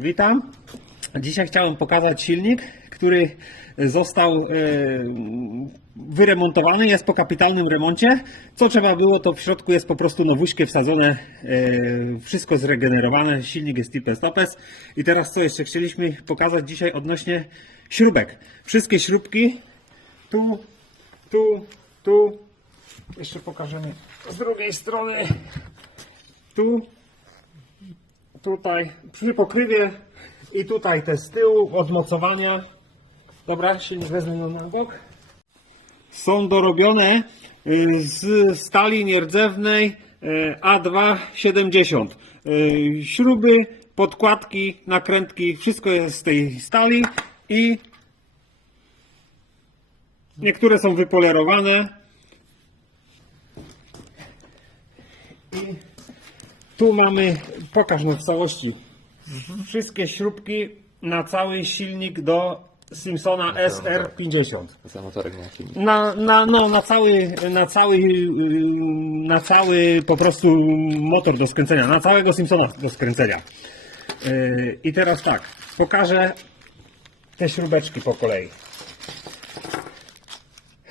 Witam. Dzisiaj chciałem pokazać silnik, który został e, wyremontowany, jest po kapitalnym remoncie. Co trzeba było, to w środku jest po prostu nowuśkie wsadzone, e, wszystko zregenerowane, silnik jest tipes topes. I teraz co jeszcze chcieliśmy pokazać dzisiaj odnośnie śrubek. Wszystkie śrubki tu, tu, tu, jeszcze pokażemy z drugiej strony, tu, tutaj przy pokrywie i tutaj te z tyłu od mocowania. Dobra, silnik wezmę no na bok. Są dorobione y, z stali nierdzewnej y, A270. Y, Śruby, podkładki, nakrętki, wszystko jest z tej stali i niektóre są wypolerowane. I tu mamy, pokaż no w całości, wszystkie śrubki na cały silnik do Simpsona SR50. Za motorek na. Na, na, no, na cały, na cały, yy, na cały po prostu motor do skręcenia, na całego Simpsona do skręcenia. Yy, I teraz tak, pokażę te śrubeczki po kolei.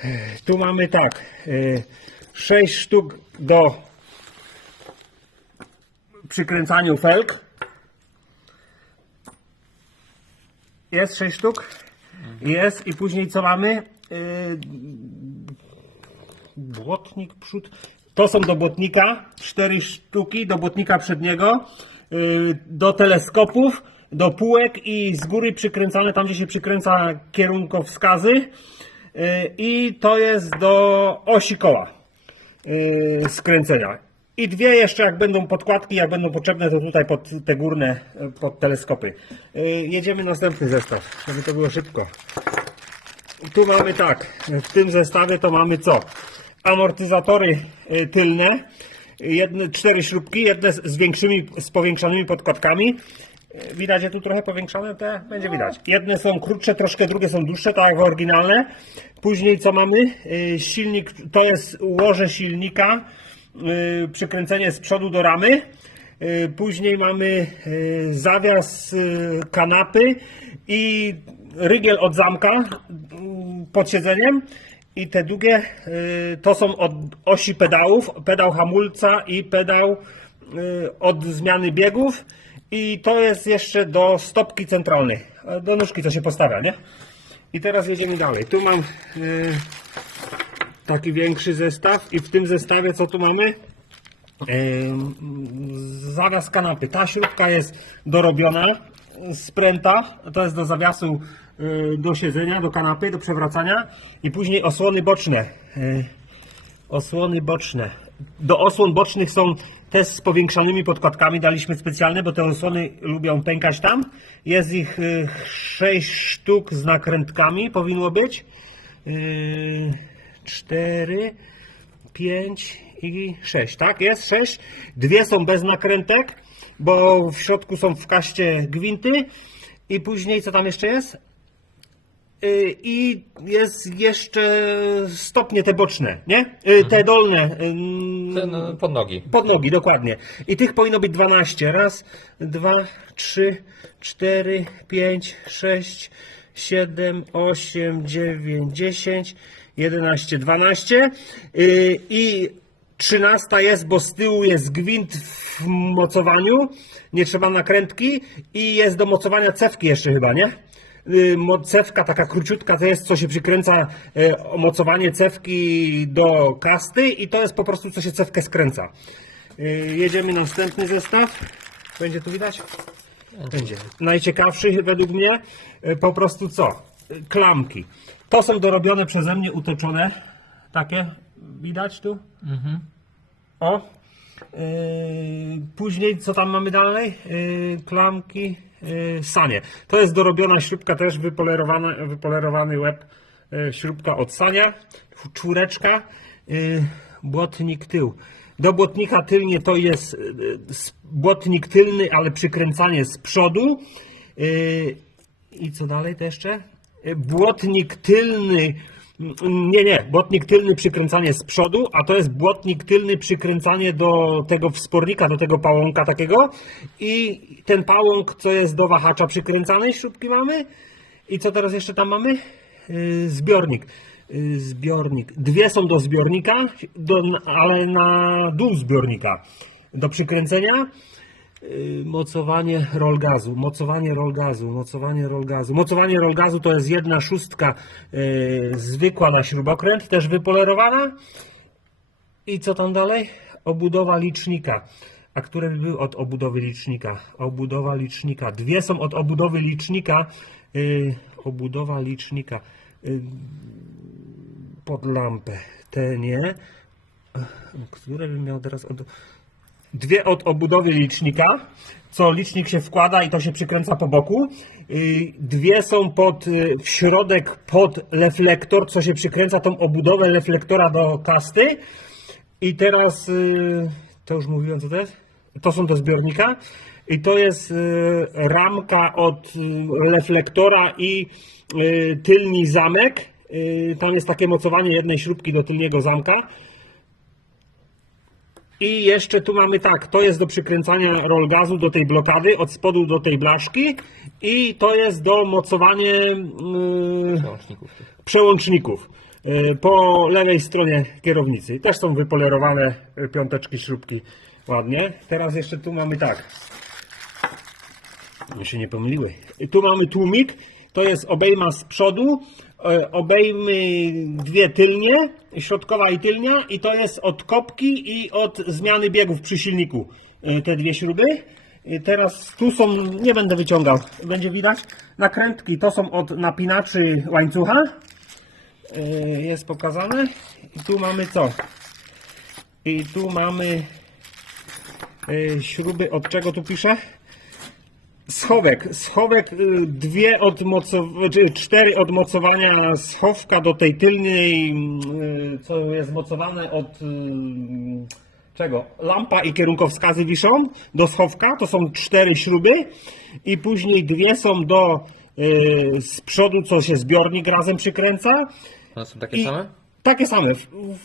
Yy, Tu mamy tak, 6 sztuk do przykręcaniu felg. Jest 6 sztuk. Jest i później co mamy? Yy, błotnik przód. To są do błotnika, 4 sztuki do błotnika przedniego, yy, do teleskopów, do półek i z góry przykręcane tam, gdzie się przykręca kierunkowskazy. Yy, I to jest do osi koła skręcenia. I dwie jeszcze, jak będą podkładki, jak będą potrzebne, to tutaj pod te górne, pod teleskopy. Yy, Jedziemy następny zestaw, żeby to było szybko. Tu mamy tak, w tym zestawie to mamy co? Amortyzatory y, tylne, jedne, cztery śrubki, jedne z większymi, z powiększonymi podkładkami. Y, Widać je tu trochę powiększone? Te będzie widać. Jedne są krótsze, troszkę drugie są dłuższe, tak jak oryginalne. Później co mamy? Y, Silnik, to jest łoże silnika, y, przykręcenie z przodu do ramy. Y, Później mamy y, zawias y, kanapy i rygiel od zamka y, pod siedzeniem. I te długie y, to są od osi pedałów, pedał hamulca i pedał y, od zmiany biegów. I to jest jeszcze do stopki centralnej, e, do nóżki co się postawia, nie? I teraz jedziemy dalej. Tu mam y, taki większy zestaw i w tym zestawie co tu mamy? Zawias kanapy. Ta śrubka jest dorobiona z pręta. To jest do zawiasu y, do siedzenia, do kanapy, do przewracania. I później osłony boczne. Y, Osłony boczne. Do osłon bocznych są te z powiększanymi podkładkami. Daliśmy specjalne, bo te osłony lubią pękać tam. Jest ich 6 sztuk z nakrętkami, powinno być. 4, 5 i 6, tak? Jest 6. Dwie są bez nakrętek, bo w środku są w kaście gwinty. I później co tam jeszcze jest? Y, I jest jeszcze stopnie te boczne, nie? Y, Te dolne. ym, Ten no, pod nogi. pod nogi, dokładnie. I tych powinno być 12. Raz, dwa, trzy, cztery, pięć, sześć, siedem, osiem, dziewięć, dziesięć, jedenaście, dwanaście. Yy, I trzynasta jest, bo z tyłu jest gwint w mocowaniu. Nie trzeba nakrętki. I jest do mocowania cewki jeszcze chyba, nie? Y, cewka taka króciutka to jest, co się przykręca y, mocowanie cewki do kasty i to jest po prostu, co się cewkę skręca. Y, Jedziemy następny zestaw. Będzie tu widać? Będzie. Najciekawszy według mnie y, po prostu co? Klamki. To są dorobione przeze mnie, utoczone. Takie. Widać tu? O. Yy, później co tam mamy dalej? Yy, klamki, yy, sanie. To jest dorobiona śrubka, też wypolerowana, wypolerowany łeb, yy, śrubka od sania, czwóreczka, yy, błotnik tył. Do błotnika tylnie to jest yy, błotnik tylny, ale przykręcanie z przodu. Yy, I co dalej to jeszcze? Yy, Błotnik tylny Nie, nie, błotnik tylny przykręcanie z przodu, a to jest błotnik tylny przykręcanie do tego wspornika, do tego pałąka takiego i ten pałąk, co jest do wahacza przykręcanej, śrubki mamy i co teraz jeszcze tam mamy? Yy, Zbiornik. Yy, Zbiornik. Dwie są do zbiornika, do, ale na dół zbiornika do przykręcenia. Yy, Mocowanie roll gazu, mocowanie roll gazu, mocowanie roll gazu. Mocowanie roll gazu to jest jedna szóstka yy, zwykła na śrubokręt, też wypolerowana. I co tam dalej? Obudowa licznika. A które by były od obudowy licznika? Obudowa licznika. Dwie są od obudowy licznika. Yy, obudowa licznika. Pod lampę. Te nie. Które bym miał teraz od... Dwie od obudowy licznika, co licznik się wkłada i to się przykręca po boku. Y, Dwie są pod, y, w środek pod reflektor, co się przykręca tą obudowę reflektora do kasty. I teraz, y, to już mówiłem co to jest? To są do zbiornika. I to jest ramka od reflektora i y, tylni zamek. Tam jest takie mocowanie jednej śrubki do tylniego zamka. I jeszcze tu mamy tak, to jest do przykręcania roll gazu do tej blokady, od spodu do tej blaszki i to jest do mocowania yy, Przełączników przełączników yy, po lewej stronie kierownicy. Też są wypolerowane yy, piąteczki, śrubki ładnie. Teraz jeszcze tu mamy tak, mi się nie pomyliły. Tu mamy tłumik, to jest obejma z przodu, obejmy dwie tylnie, środkowa i tylnia i to jest od kopki i od zmiany biegów przy silniku e, te dwie śruby. I Teraz tu są, nie będę wyciągał, będzie widać, nakrętki to są od napinaczy łańcucha, E, jest pokazane i tu mamy co? I tu mamy e, śruby, od czego tu piszę? Schowek. Schowek, y, dwie odmocow- czy cztery odmocowania schowka do tej tylnej, y, co jest mocowane od y, czego? Lampa i kierunkowskazy wiszą do schowka, to są cztery śruby i później dwie są do z przodu, co się zbiornik razem przykręca. One są takie I same? Takie same.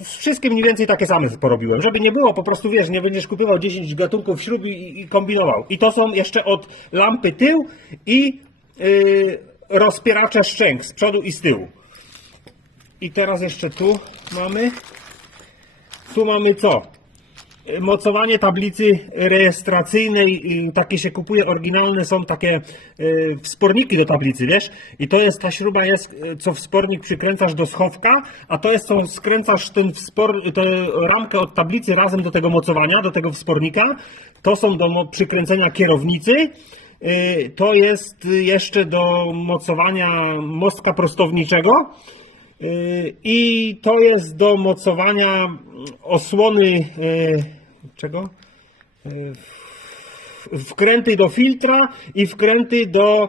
Wszystkie mniej więcej takie same porobiłem. Żeby nie było, po prostu wiesz, nie będziesz kupował 10 gatunków śrub i, i kombinował. I to są jeszcze od lampy tył i yy, rozpieracze szczęk z przodu i z tyłu. I teraz jeszcze tu mamy. Tu mamy co? Y, Mocowanie tablicy rejestracyjnej, takie się kupuje, oryginalne są takie y, wsporniki do tablicy, wiesz? I to jest, ta śruba jest, y, co wspornik przykręcasz do schowka, a to jest, co skręcasz ten wspor, tę ramkę od tablicy razem do tego mocowania, do tego wspornika. To są do przykręcenia kierownicy. To jest jeszcze do mocowania mostka prostowniczego. Yy, I to jest do mocowania osłony yy, czego? W- Wkręty do filtra i wkręty do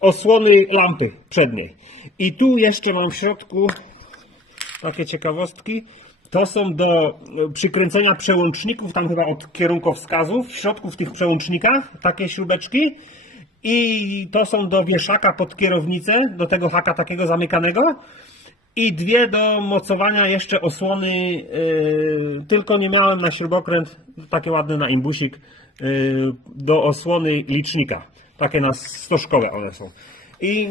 osłony lampy przedniej. I tu jeszcze mam w środku takie ciekawostki. To są do przykręcenia przełączników, tam chyba od kierunkowskazów, w środku w tych przełącznikach, takie śrubeczki. I to są do wieszaka pod kierownicę, do tego haka takiego zamykanego. I dwie do mocowania jeszcze osłony, yy, tylko nie miałem na śrubokręt, takie ładne na imbusik, yy, do osłony licznika. Takie na stożkowe one są. I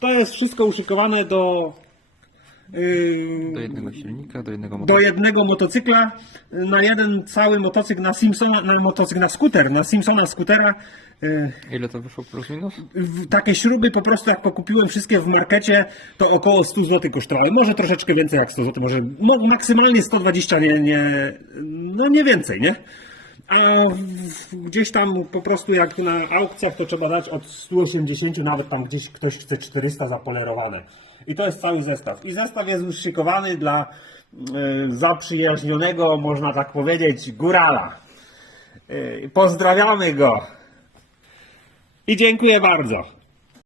to jest wszystko uszykowane do Do jednego silnika, do jednego do motoru. jednego motocykla na jeden cały motocykl na Simpsona, na motocykl na skuter, na Simpsona skutera. y, Ile to wyszło plus minus? Takie śruby po prostu jak pokupiłem wszystkie w markecie, to około 100 zł kosztowały. Może troszeczkę więcej jak 100 zł, może mo- maksymalnie 120, nie, nie, no nie więcej, nie? A gdzieś tam po prostu jak na aukcjach to trzeba dać od 180, nawet tam gdzieś ktoś chce 400 zapolerowane. I to jest cały zestaw. I zestaw jest już szykowany dla y, zaprzyjaźnionego, można tak powiedzieć, górala. Y, pozdrawiamy go. I dziękuję bardzo.